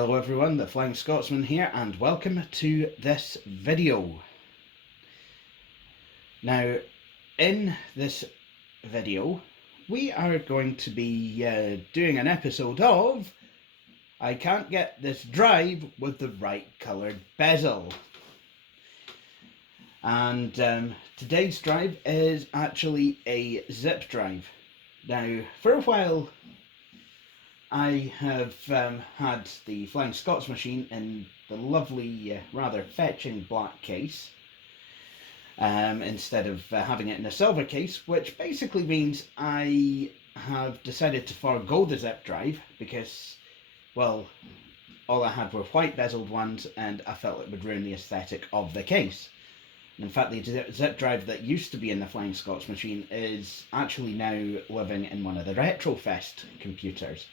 Hello everyone, the Flying Scotsman here, and welcome to this video. Now, in this video, we are going to be doing an episode of I Can't Get This Drive with the Right Coloured Bezel. And today's drive is actually a zip drive. Now, for a while, I have had the Flying Scotsmachine in the lovely, rather fetching black case, instead of having it in a silver case, which basically means I have decided to forego the zip drive because, well, all I had were white bezeled ones and I felt it would ruin the aesthetic of the case. In fact, the zip drive that used to be in the Flying Scotsmachine is actually now living in one of the Retrofest computers.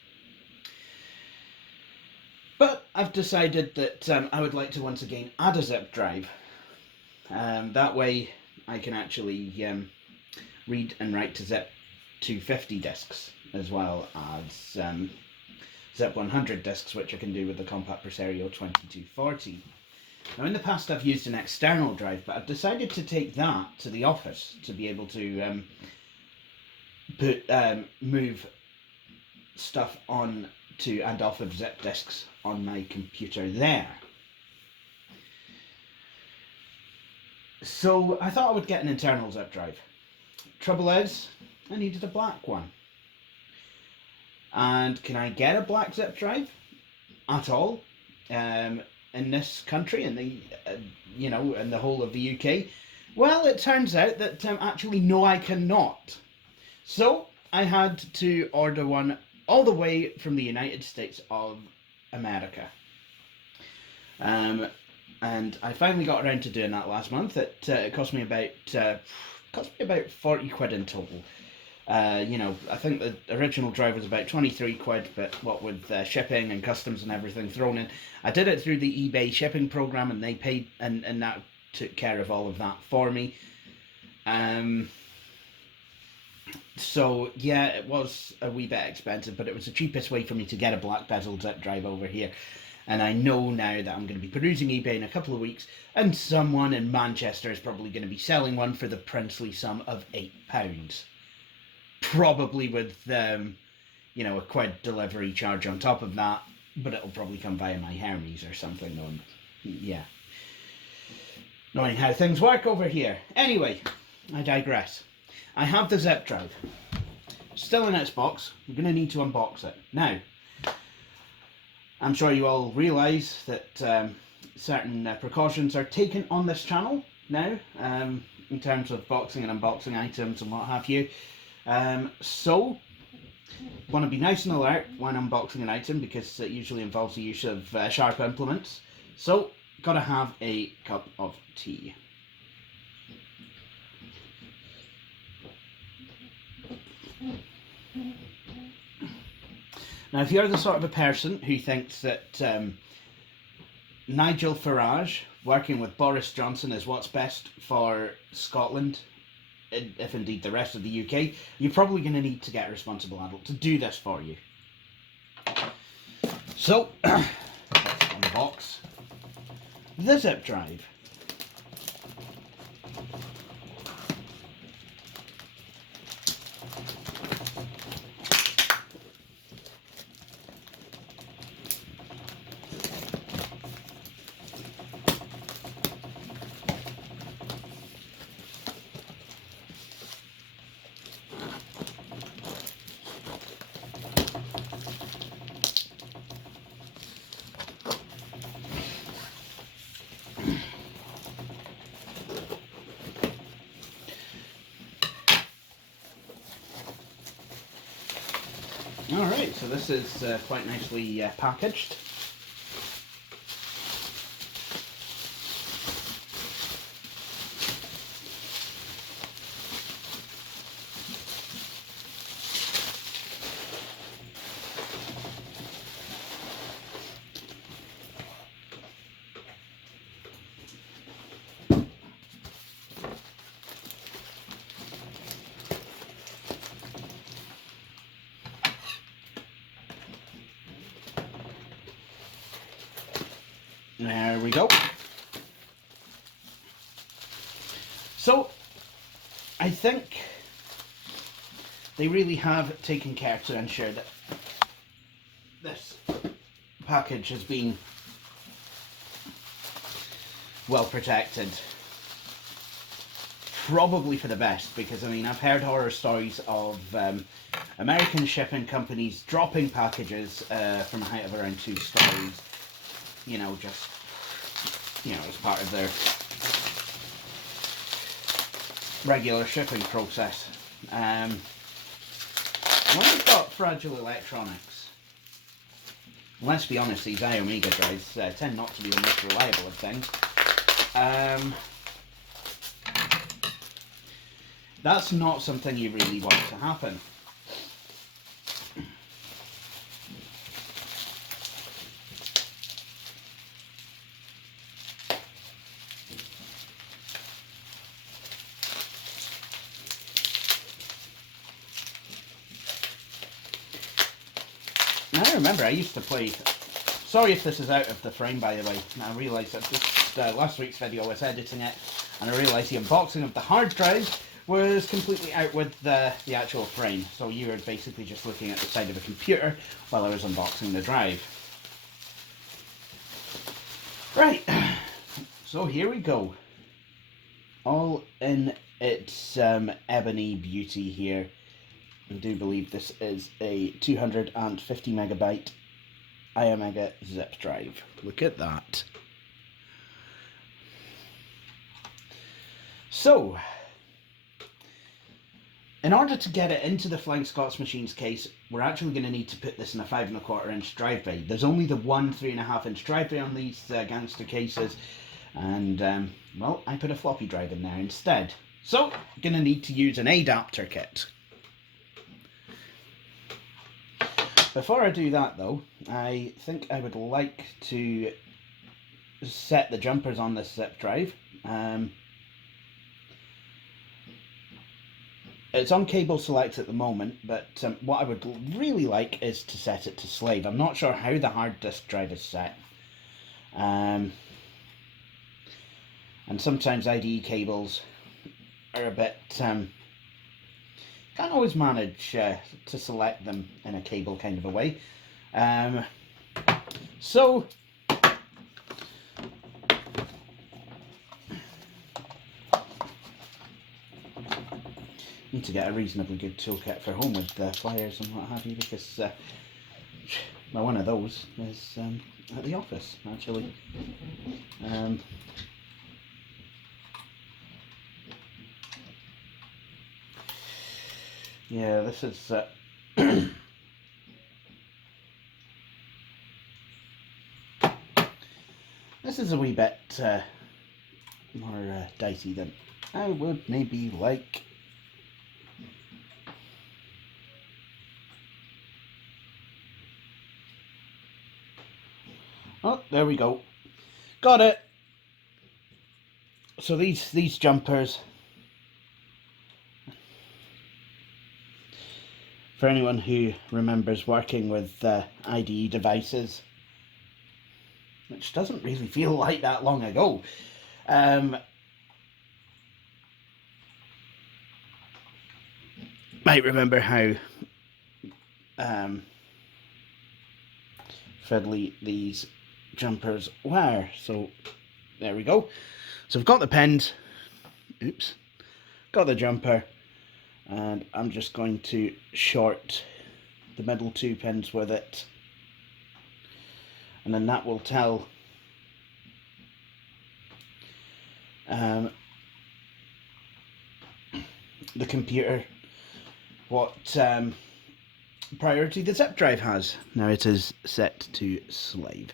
But I've decided that I would like to once again add a zip drive. That way I can actually read and write to zip 250 discs as well as zip 100 discs, which I can do with the Compact Presario 2240. Now, in the past I've used an external drive, but I've decided to take that to the office to be able to move stuff on to and off of zip disks on my computer there. So I thought I would get an internal zip drive. Trouble is, I needed a black one. And can I get a black zip drive at all in this country, in the in the whole of the UK? Well, it turns out that actually no, I cannot. So I had to order one all the way from the United States of America. And I finally got around to doing that last month. It cost me about 40 quid in total. I think the original drive was about 23 quid, but what with shipping and customs and everything thrown in, I did it through the eBay shipping program, and they paid, and that took care of all of that for me. So yeah, it was a wee bit expensive, but it was the cheapest way for me to get a black bezel zip drive over here. And I know now that I'm going to be perusing eBay in a couple of weeks, and someone in Manchester is probably going to be selling one for the princely sum of £8. Probably with, a quid delivery charge on top of that, but it'll probably come via my Hermes or something. Knowing how things work over here. Anyway, I digress. I have the zip drive. Still in its box. I'm going to need to unbox it. Now, I'm sure you all realise that certain precautions are taken on this channel now, in terms of boxing and unboxing items and what have you. So, want to be nice and alert when unboxing an item because it usually involves the use of sharp implements. So, gotta have a cup of tea. Now, if you're the sort of a person who thinks that Nigel Farage working with Boris Johnson is what's best for Scotland, if indeed the rest of the UK, you're probably going to need to get a responsible adult to do this for you. So, let's unbox the zip drive. Alright, so this is quite nicely packaged. There we go. So, I think they really have taken care to ensure that this package has been well protected. Probably for the best, because I mean, I've heard horror stories of American shipping companies dropping packages from a height of around 2 stories, you know, just, you know, as part of their regular shipping process. When you've got fragile electronics, let's be honest, these iOmega drives tend not to be the most reliable of things. That's not something you really want to happen. Now I remember I used to play, sorry if this is out of the frame by the way, I realised that just last week's video I was editing it and I realised the unboxing of the hard drive was completely out with the actual frame, so you were basically just looking at the side of a computer while I was unboxing the drive. Right, so here we go, all in its ebony beauty here. I do believe this is a 250 megabyte iOmega zip drive. Look at that. So, in order to get it into the Flying Scotsmachine's case, we're actually going to need to put this in a 5 1/4 inch drive bay. There's only the one 3.5 inch drive bay on these gangster cases, and well, I put a floppy drive in there instead. So, going to need to use an adapter kit. Before I do that though, I think I would like to set the jumpers on this zip drive. It's on cable select at the moment, but what I would really like is to set it to slave. I'm not sure how the hard disk drive is set. And sometimes IDE cables are a bit... can't always manage to select them in a cable kind of a way. So... need to get a reasonably good toolkit for home with pliers and what have you, because well, one of those is at the office actually. Yeah, this is this is a wee bit more dicey than I would maybe like. Oh, there we go. Got it. So these jumpers, for anyone who remembers working with IDE devices, which doesn't really feel like that long ago, might remember how fiddly these jumpers were. So there we go. So I've got the pins, oops, got the jumper, and I'm just going to short the middle 2 pins with it, and then that will tell the computer what priority the zip drive has. Now it is set to slave.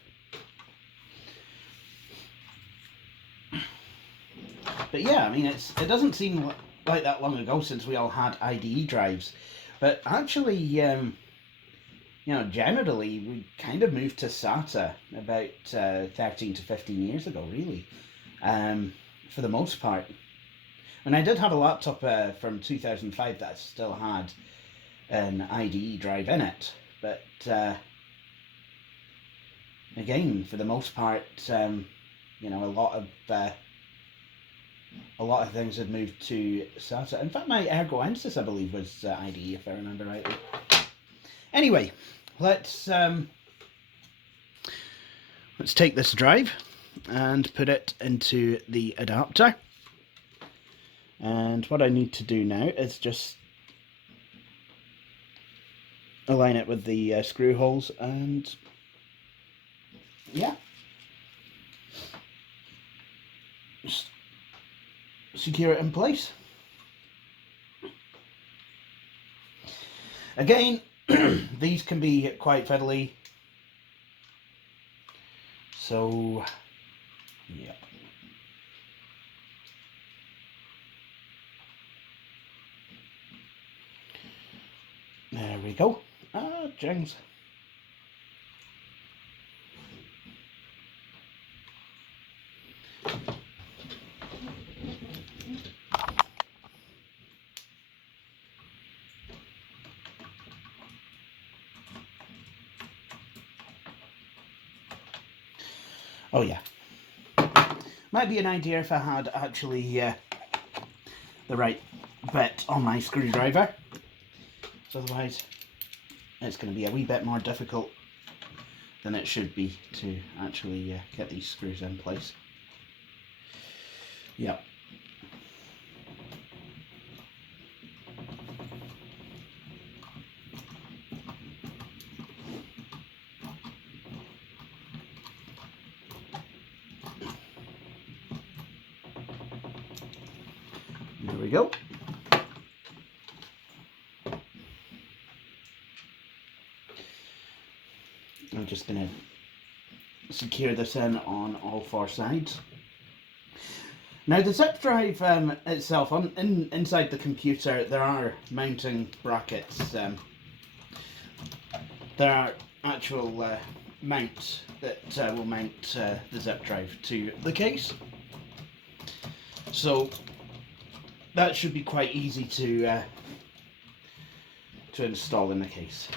But yeah, I mean, it doesn't seem like that long ago since we all had IDE drives, but actually, you know, generally we kind of moved to SATA about 13 to 15 years ago, really, for the most part. And I did have a laptop from 2005 that still had an IDE drive in it, but again, for the most part, you know, a lot of things have moved to SATA. In fact, my Ergoensis, I believe, was IDE, if I remember rightly. Anyway, let's take this drive and put it into the adapter. And what I need to do now is just align it with the screw holes, and yeah, just secure it in place. Again, these can be quite fiddly, so yeah. There we go. Ah, jings. Oh yeah. Might be an idea if I had actually the right bit on my screwdriver. So otherwise it's going to be a wee bit more difficult than it should be to actually get these screws in place. Yep. There we go. I'm just going to secure this in on all four sides. Now the zip drive itself, inside the computer, there are mounting brackets. There are actual mounts that will mount the zip drive to the case. So that should be quite easy to install in the case.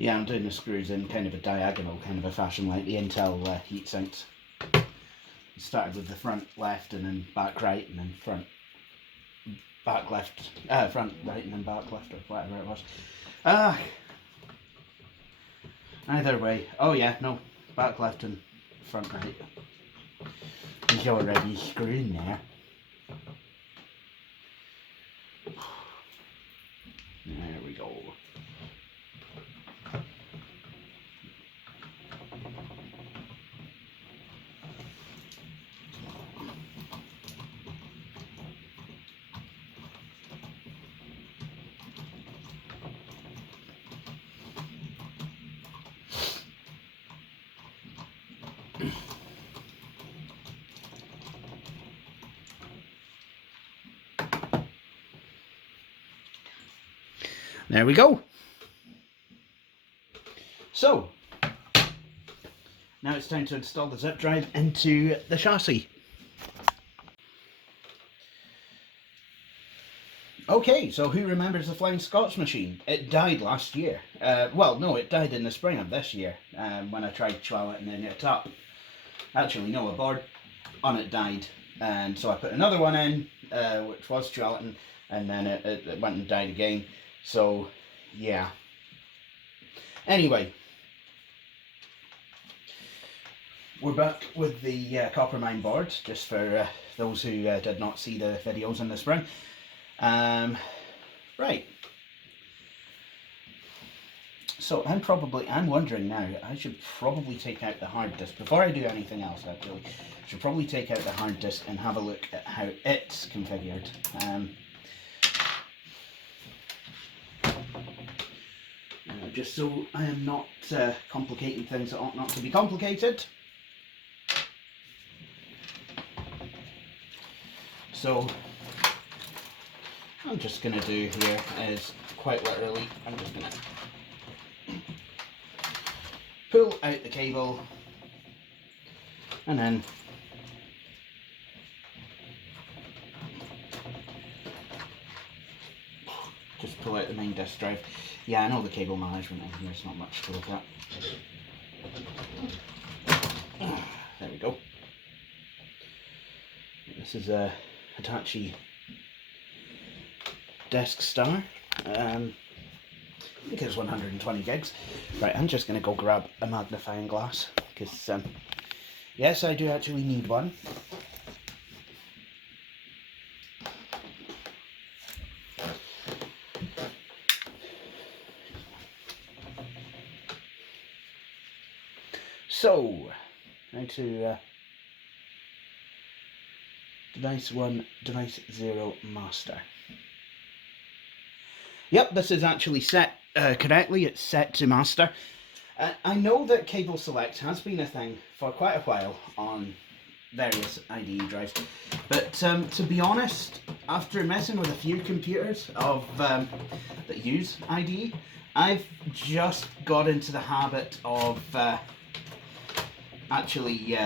Yeah, I'm doing the screws in kind of a diagonal kind of a fashion, like the Intel heat sinks. Started with the front left and then back right, and then front back left, front right and then back left, or whatever it was. Either way. Oh yeah, no, back left and front right. He's already screwing there. There we go. There we go. So, now it's time to install the zip drive into the chassis. Okay, so who remembers the Flying Scotsmachine? It died last year. Well, no, it died in the spring of this year when I tried chwalleting it up. Actually, no, a board on it died, and so I put another one in, which was chwalleting, and then it went and died again. So, yeah. Anyway, we're back with the copper mine board, just for those who did not see the videos in the spring. Right. So I'm wondering now, I should probably take out the hard disk. Before I do anything else, actually, I should probably take out the hard disk and have a look at how it's configured. Just so I am not complicating things that ought not to be complicated. So I'm just going to do here is, quite literally, I'm just going to pull out the cable and then just pull out the main disk drive. Yeah, I know the cable management in here is not much to look at. There we go. This is a Hitachi Desk Star. I think it's 120 gigs. Right, I'm just going to go grab a magnifying glass because, yes, I do actually need one. So, now to device 1, device 0, master. Yep, this is actually set correctly. It's set to master. I know that cable select has been a thing for quite a while on various IDE drives, but to be honest, after messing with a few computers of that use IDE, I've just got into the habit of actually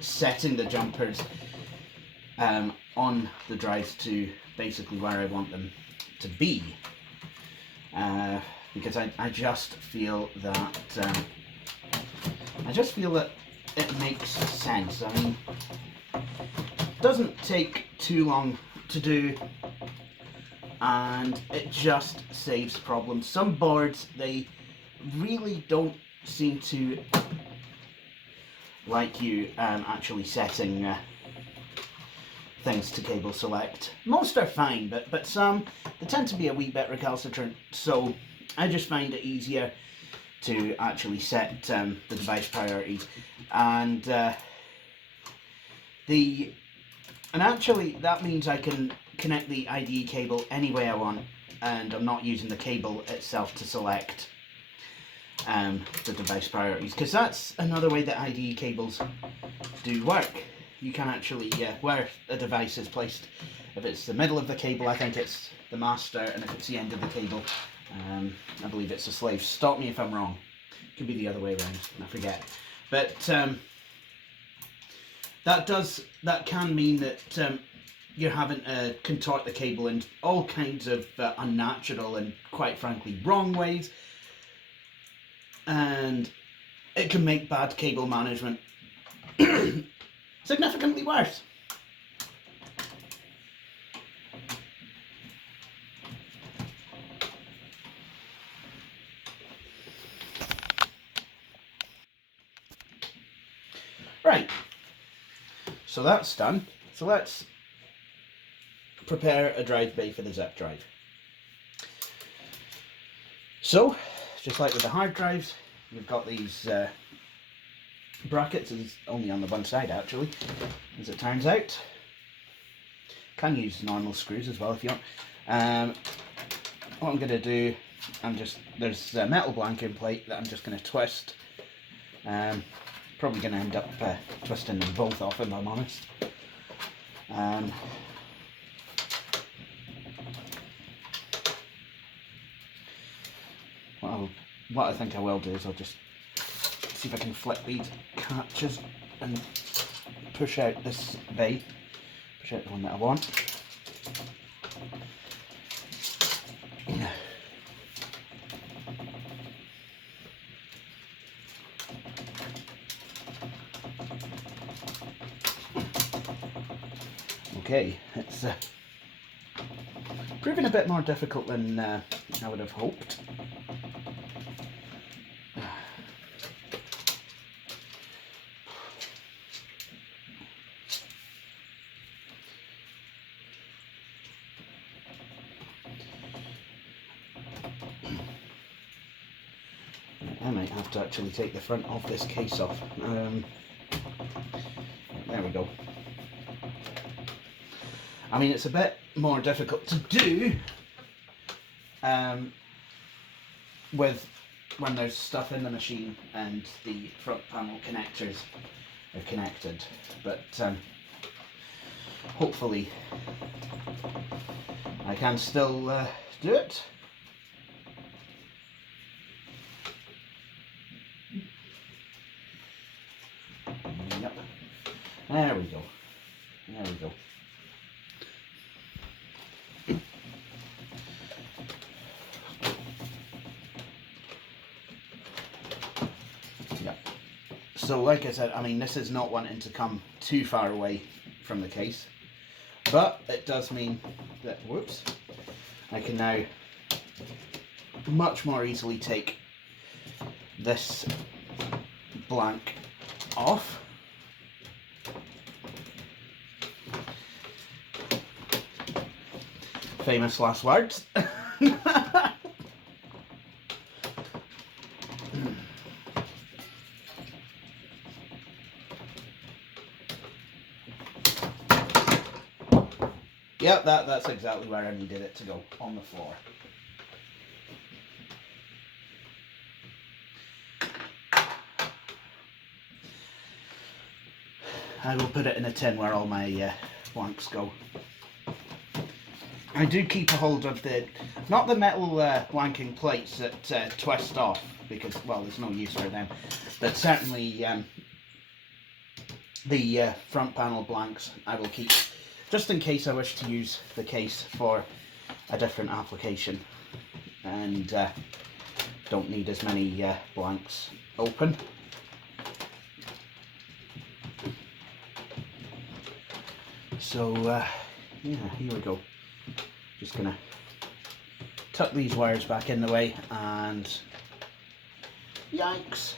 setting the jumpers on the drives to basically where I want them to be, because I just feel that it makes sense. I mean, it doesn't take too long to do, and it just saves problems. Some boards, they really don't seem to like you actually setting things to cable select. Most are fine, but some, they tend to be a wee bit recalcitrant, so I just find it easier to actually set the device priorities. And actually that means I can connect the IDE cable any way I want, and I'm not using the cable itself to select the device priorities, because that's another way that IDE cables do work. You can actually, where a device is placed, if it's the middle of the cable, I think it's the master, and if it's the end of the cable, I believe it's a slave. Stop me if I'm wrong. It could be the other way around, I forget. But that can mean that you're having to contort the cable in all kinds of unnatural and, quite frankly, wrong ways. And it can make bad cable management significantly worse. Right, so that's done. So let's prepare a drive bay for the zip drive. So, just like with the hard drives, we've got these brackets. Is only on the one side actually, as it turns out. Can use normal screws as well if you want. What I'm going to do, there's a metal blanking plate that I'm just going to twist. Probably going to end up twisting them both off, if I'm honest. What I think I will do is I'll just see if I can flip these catches and push out this bay, push out the one that I want. Okay, it's proving a bit more difficult than I would have hoped. I might have to actually take the front of this case off. There we go. I mean, it's a bit more difficult to do when there's stuff in the machine and the front panel connectors are connected, but hopefully I can still do it. Yep. There we go. There we go. Yep. So like I said, I mean, this is not wanting to come too far away from the case, but it does mean that, whoops, I can now much more easily take this blank off. Famous last words. Yep, that's exactly where I needed it to go, on the floor. I will put it in a tin where all my blanks go. I do keep a hold of the, not the metal blanking plates that twist off, because, well, there's no use for them, but certainly the front panel blanks I will keep, just in case I wish to use the case for a different application and don't need as many blanks open. So yeah, here we go. Just gonna tuck these wires back in the way and yikes.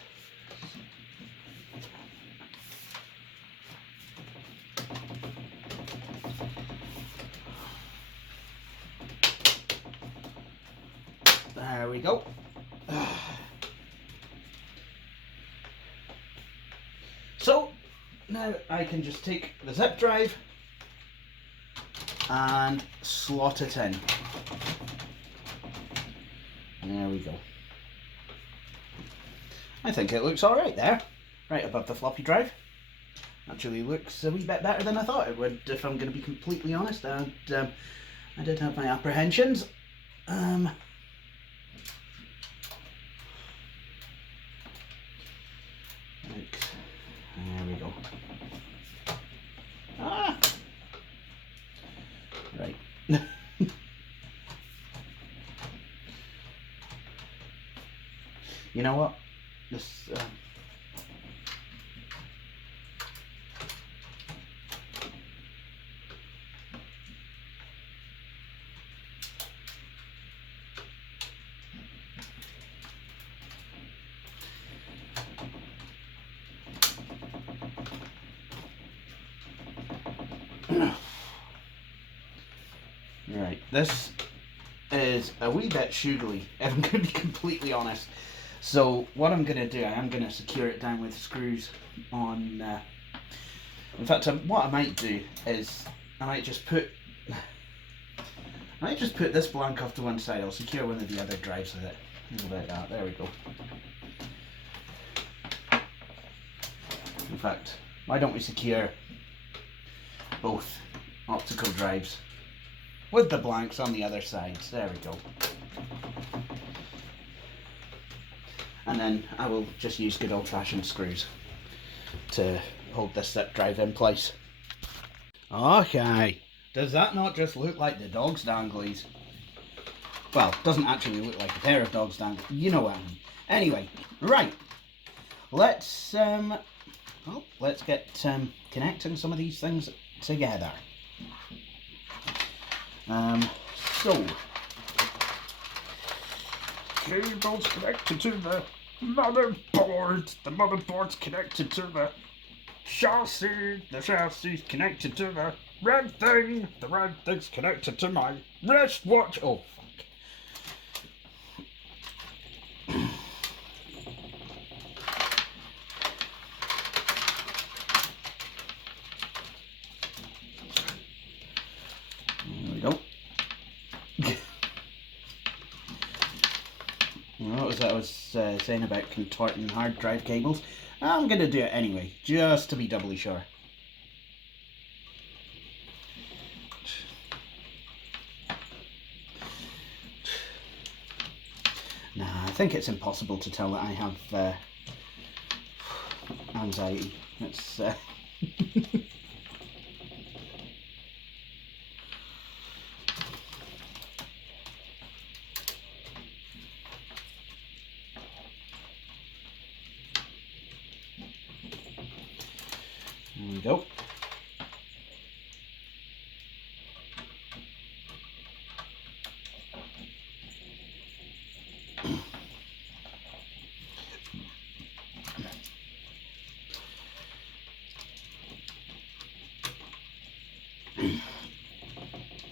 There we go. So now I can just take the zip drive and slot it in. There we go. I think it looks alright there, right above the floppy drive. Actually looks a wee bit better than I thought it would, if I'm going to be completely honest. And I did have my apprehensions. There we go. Ah! Right. You know what? This right, this is a wee bit sugary, if I'm going to be completely honest. So what I'm going to do, I am going to secure it down with screws on, in fact what I might do is, I might just put this blank off to one side. I'll secure one of the other drives with it. How about that? There we go. In fact, why don't we secure both optical drives with the blanks on the other sides? There we go. And then I will just use good old-fashioned screws to hold this zip drive in place. Okay, does that not just look like the dog's danglies? Well, it doesn't actually look like a pair of dog's danglies, you know what I mean. Anyway, right, let's get connecting some of these things together. So, cables connected to the motherboard. The motherboard's connected to the chassis. The chassis's connected to the red thing. The red thing's connected to my wristwatch. Oh, fuck. There we go. What was that I was saying about contorting hard drive cables? I'm going to do it anyway, just to be doubly sure. think it's impossible to tell that I have anxiety. It's there we go.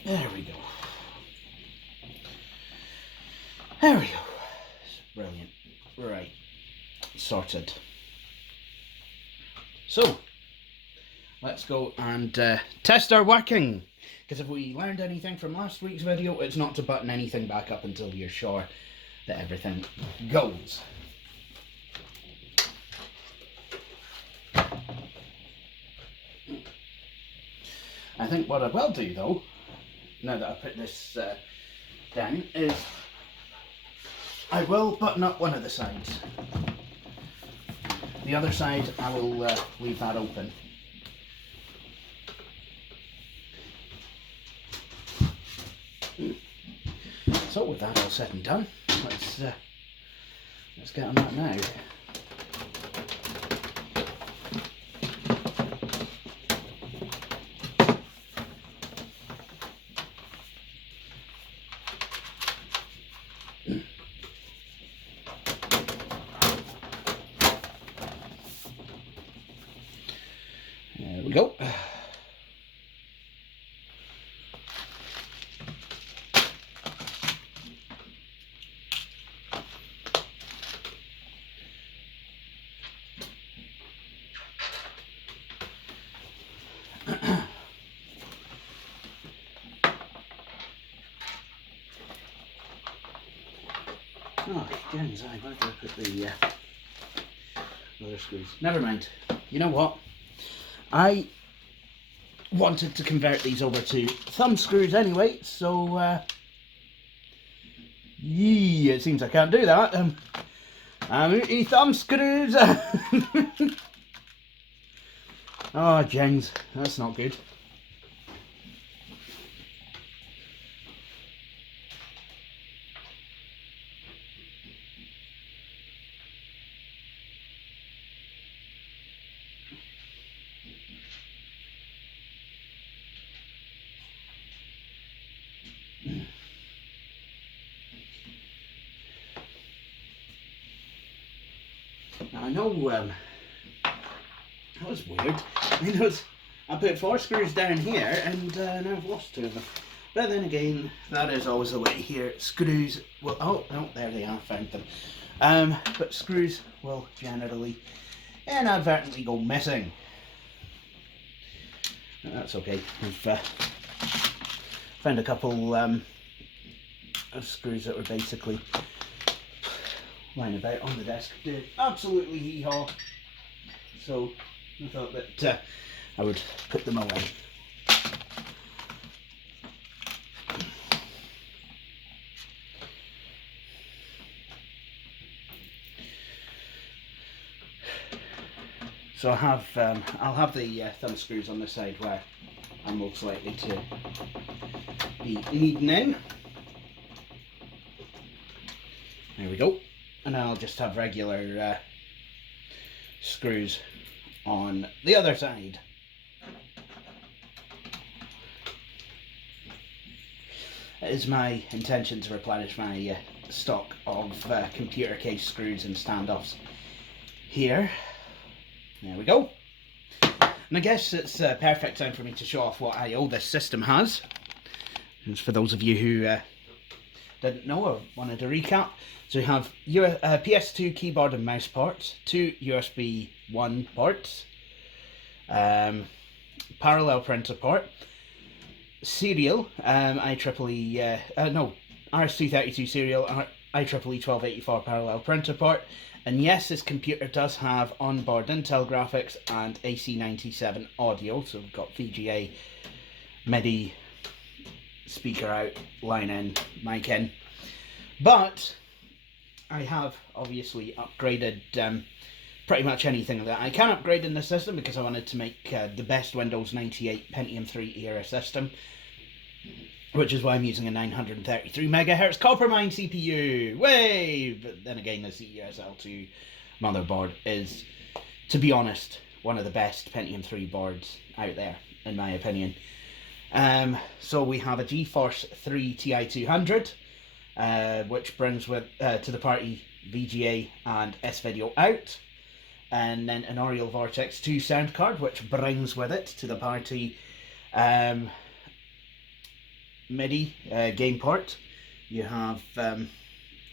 There we go. There we go. Brilliant. Right. Sorted. So, let's go and test our working. Because if we learned anything from last week's video, it's not to button anything back up until you're sure that everything goes. I think what I will do though, now that I put this down, is I will button up one of the sides. The other side I will leave that open. So with that all said and done, let's get on that now. There we go. Oh, James, where did I put the other screws? Never mind. You know what? I wanted to convert these over to thumb screws anyway, so it seems I can't do that. I'm thumb screws. Oh, James, that's not good. I know that was weird. I put 4 screws down here and now I've lost 2 of them. But then again, that is always the way here. Screws will, oh, there they are, found them. But screws will generally inadvertently go missing. That's okay. We've found a couple of screws that were basically lying about on the desk. Did absolutely hee-haw. So I thought that I would put them away. So I'll have the thumb screws on the side where I'm most likely to be needing in. There we go. And I'll just have regular screws on the other side. It is my intention to replenish my stock of computer case screws and standoffs here. There we go. And I guess it's a perfect time for me to show off what I/O this system has. And for those of you who didn't know or wanted to recap, so we have PS2 keyboard and mouse ports, 2 USB 1 ports, parallel printer port, serial, RS-232 serial, IEEE 1284 parallel printer port, and yes, this computer does have onboard Intel graphics and AC97 audio, so we've got VGA, MIDI, speaker out, line in, mic in, but I have obviously upgraded pretty much anything that I can upgrade in the system because I wanted to make the best Windows 98 Pentium 3 era system, which is why I'm using a 933 megahertz Coppermine CPU. Way! But then again, the CUSL2 motherboard is, to be honest, one of the best Pentium 3 boards out there, in my opinion. So we have a GeForce 3 TI200, which brings with to the party VGA and S-Video out, and then an Oriole Vortex 2 sound card, which brings with it to the party MIDI game port. You have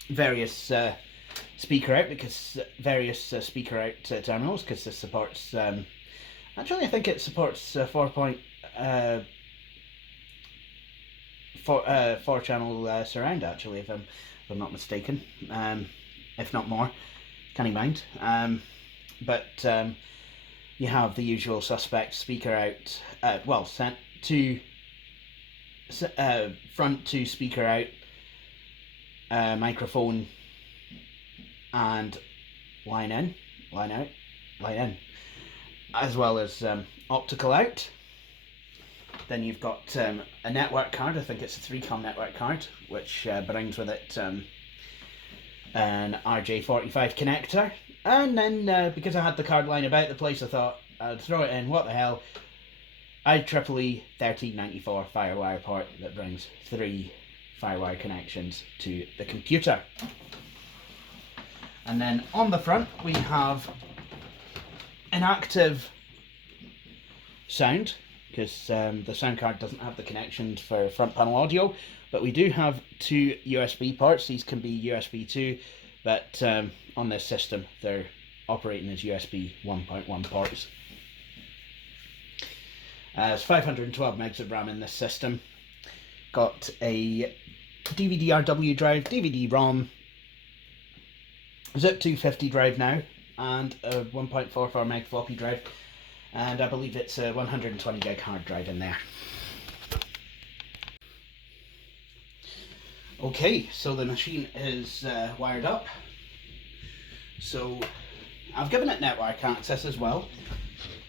various speaker out, because various speaker out terminals, because this supports actually I think it supports 4 channel surround, actually, if I'm not mistaken, if not more, can you mind. But you have the usual suspect speaker out, well, sent to front to speaker out, microphone, and line in, line out, line in, as well as optical out. Then you've got a network card. I think it's a 3-com network card, which brings with it an RJ45 connector. And then, because I had the card lying about the place, I thought I'd throw it in. What the hell? IEEE 1394 Firewire port that brings 3 Firewire connections to the computer. And then on the front we have an active sound, because the sound card doesn't have the connections for front panel audio, but we do have 2 USB ports. These can be USB 2, but on this system they're operating as USB 1.1 ports. There's 512 megs of RAM in this system. Got a DVD-RW drive, DVD-ROM, Zip 250 drive now, and a 1.44 meg floppy drive, and I believe it's a 120 gig hard drive in there. Okay, so the machine is wired up. So I've given it network access as well,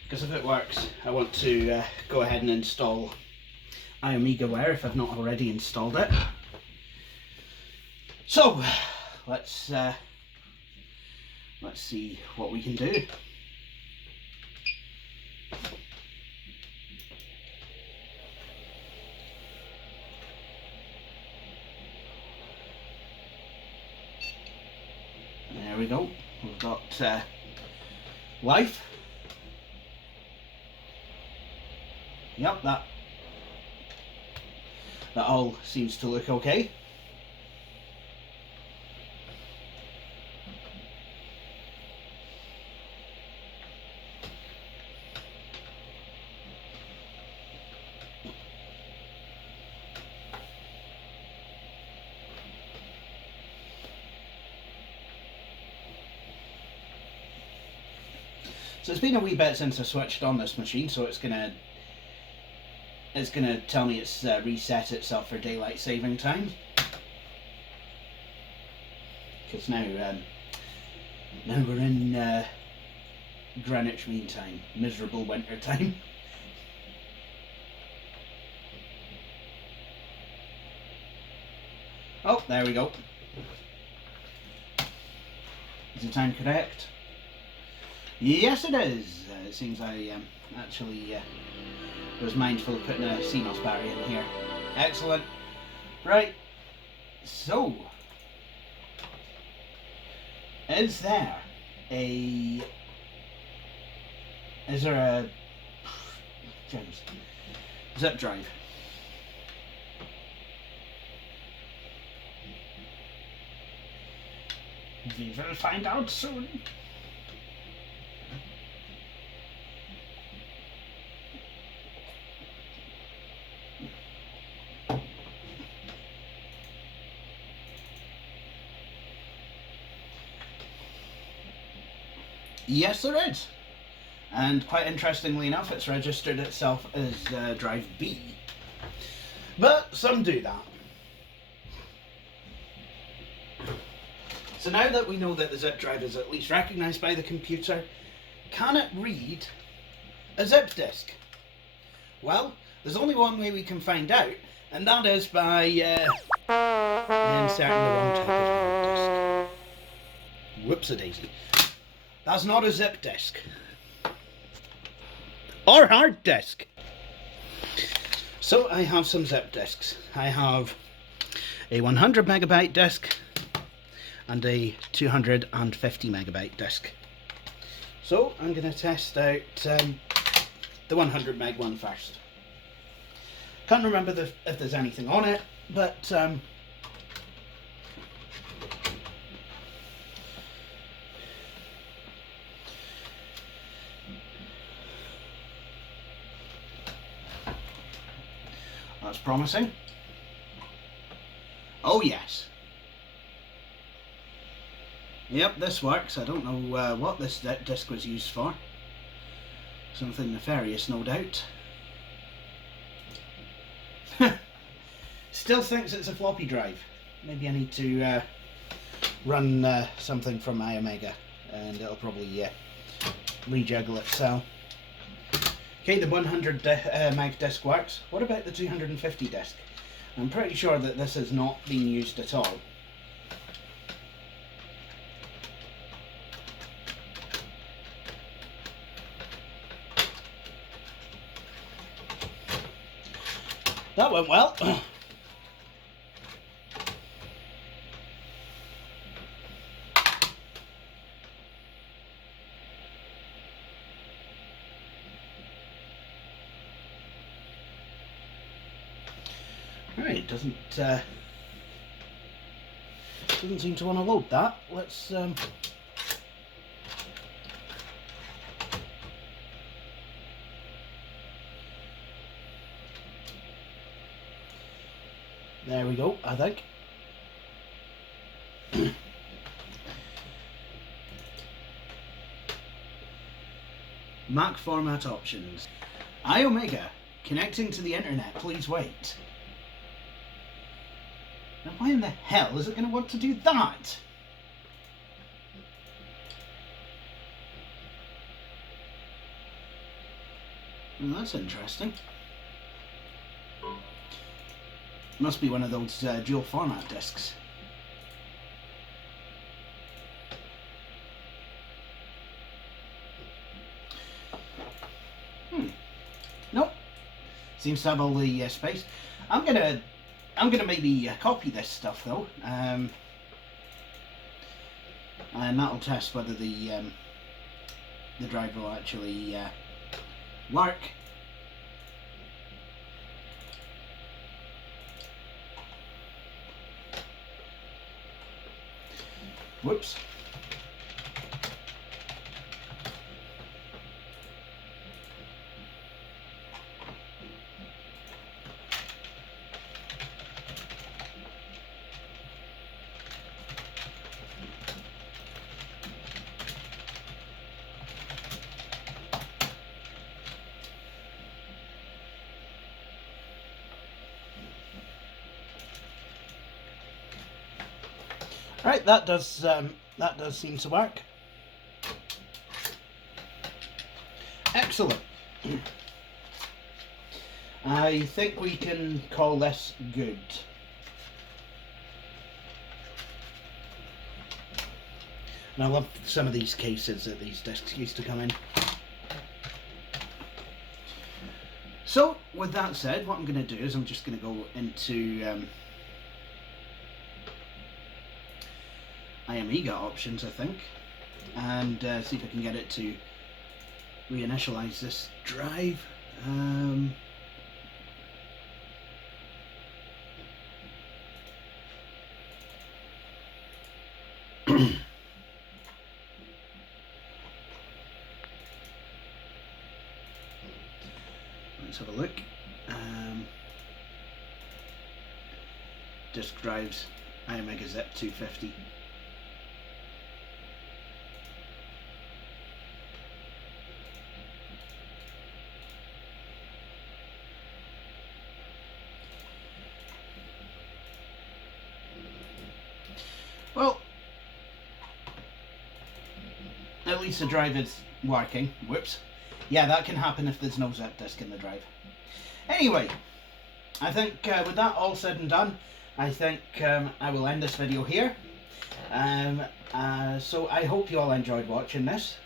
because if it works, I want to go ahead and install iOmegaWare if I've not already installed it. So let's see what we can do. There we go. We've got live. Yep, that all seems to look okay. So it's been a wee bit since I switched on this machine, so it's gonna tell me it's reset itself for daylight saving time. Because now we're in Greenwich Mean Time, miserable winter time. Oh, there we go. Is the time correct? Yes, it is. It seems I actually was mindful of putting a CMOS battery in here. Excellent. Right. So, is there a James, zip drive? We will find out soon. Yes, there is. And quite interestingly enough, it's registered itself as drive B. But some do that. So now that we know that the zip drive is at least recognised by the computer, can it read a zip disk? Well, there's only one way we can find out, and that is by inserting the wrong type of hard disk. Whoops-a-daisy. That's not a zip disk. Or hard disk. So I have some zip disks. I have a 100 megabyte disk and a 250 megabyte disk. So I'm going to test out the 100 meg one first. Can't remember if there's anything on it, but that's promising. Oh yes. Yep, this works. I don't know what this disc was used for. Something nefarious, no doubt. Still thinks it's a floppy drive. Maybe I need to run something from iOmega and it'll probably rejiggle itself. Okay, the 100 meg disc works. What about the 250 disc? I'm pretty sure that this has not been used at all. That went well. Right, it doesn't seem to want to load that. Let's there we go, I think. Mac format options. iOmega, connecting to the internet, please wait. Now why in the hell is it going to want to do that? Well, that's interesting. Must be one of those dual format discs. Nope. Seems to have all the space. I'm gonna maybe copy this stuff though, and that'll test whether the drive will actually work. Whoops. Right, that does seem to work. Excellent. I think we can call this good. And I love some of these cases that these discs used to come in. So, with that said, what I'm going to do is I'm just going to go into iOmega options, I think, and see if I can get it to reinitialize this drive. Let's have a look. Disk drives, iOmega Zip 250. Well, piece of drive is working. Whoops. Yeah, that can happen if there's no zip disk in the drive. Anyway, I think with that all said and done, I think I will end this video here. So I hope you all enjoyed watching this.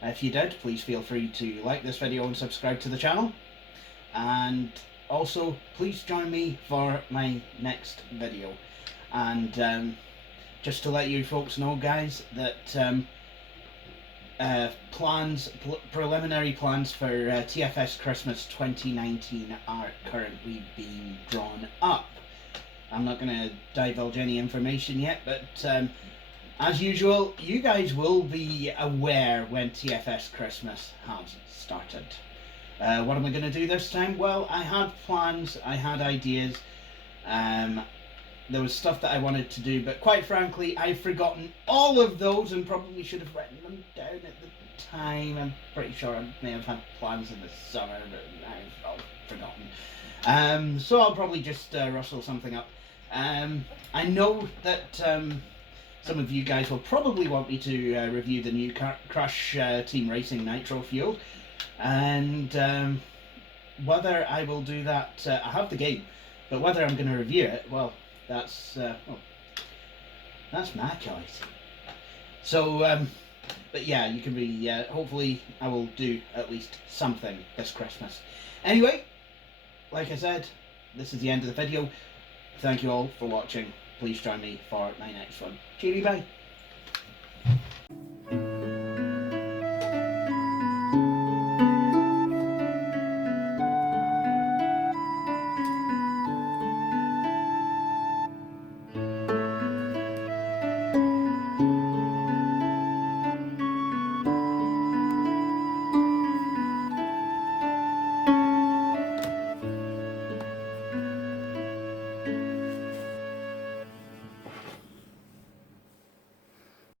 If you did, please feel free to like this video and subscribe to the channel. And also, please join me for my next video. And just to let you folks know, guys, that preliminary plans for TFS Christmas 2019 are currently being drawn up. I'm not going to divulge any information yet, but as usual, you guys will be aware when TFS Christmas has started. What am I going to do this time? Well, I had plans, I had ideas, there was stuff that I wanted to do, but quite frankly, I've forgotten all of those and probably should have written them down at the time. I'm pretty sure I may have had plans in the summer, but I've all forgotten. So I'll probably just rustle something up. I know that some of you guys will probably want me to review the new Crush Team Racing Nitro Fuel, and whether I will do that, I have the game, but whether I'm going to review it, well, that's my choice. So, but yeah, you can be, hopefully I will do at least something this Christmas. Anyway, like I said, this is the end of the video. Thank you all for watching. Please join me for my next one. Cheery, bye.